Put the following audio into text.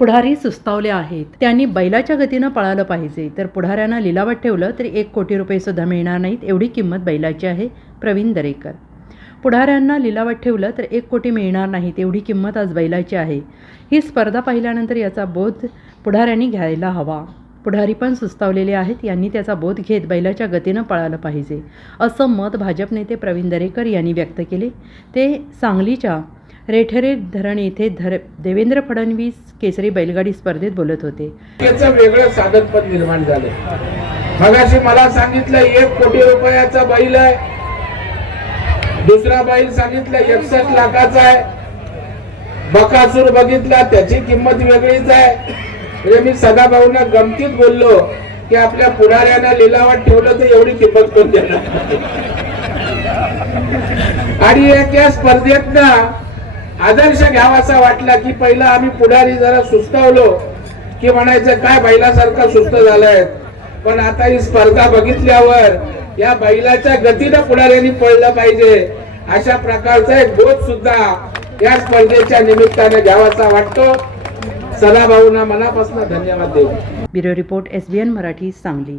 पुढारी सुस्तावले आहेत. त्यांनी बैलाच्या गतीनं पळालं पाहिजे. तर पुढाऱ्यांना लिलावात ठेवलं तरी एक कोटी रुपये सुद्धा मिळणार नाहीत एवढी किंमत बैलाची आहे प्रवीण दरेकर. पुढाऱ्यांना लिलावात ठेवलं तर एक कोटी मिळणार नाहीत एवढी किंमत आज बैलाची आहे. ही स्पर्धा पाहिल्यानंतर याचा बोध पुढाऱ्यांनी घ्यायला हवा. पुढारी पण सुस्तावलेले आहेत यांनी त्याचा बोध घेत बैलाच्या गतीनं पळालं पाहिजे असं मत भाजप नेते प्रवीण दरेकर यांनी व्यक्त केले. ते सांगलीच्या रेठरे धरण येथे धर देवेंद्र फडणवीस केसरी बैलगाडी स्पर्धेत बोलत होते. त्याचं वेगळं साधनपद निर्माण झालं मगाशी मला सांगितलं एक कोटी रुपयाचा बैल आहे. दुसरा बैल सांगितलं एकसष्ट लाखाचा आहे. बकासूर बघितला त्याची किंमत वेगळीच आहे. म्हणजे मी सदाभाऊंना गमतीत बोललो की आपल्या पुढाऱ्यानं लिलावात ठेवलं तर एवढी किंमत कोण देणार? आणि या स्पर्धेत ना आदर्श घ्यावासा वाटला की पहिला आम्ही पुढारी जरा सुस्तावलो की म्हणायचं काय बैलासारखा सुस्त झालाय? पण आता ही स्पर्धा बघितल्यावर या बैलाच्या गतीनं पुढाऱ्यांनी पळलं पाहिजे. अशा प्रकारचा एक बोध सुद्धा या स्पर्धेच्या निमित्ताने घ्यावासा वाटतो. सदाभाऊंना मनापासून धन्यवाद देऊ. Bureau report S N Marathi Sangli.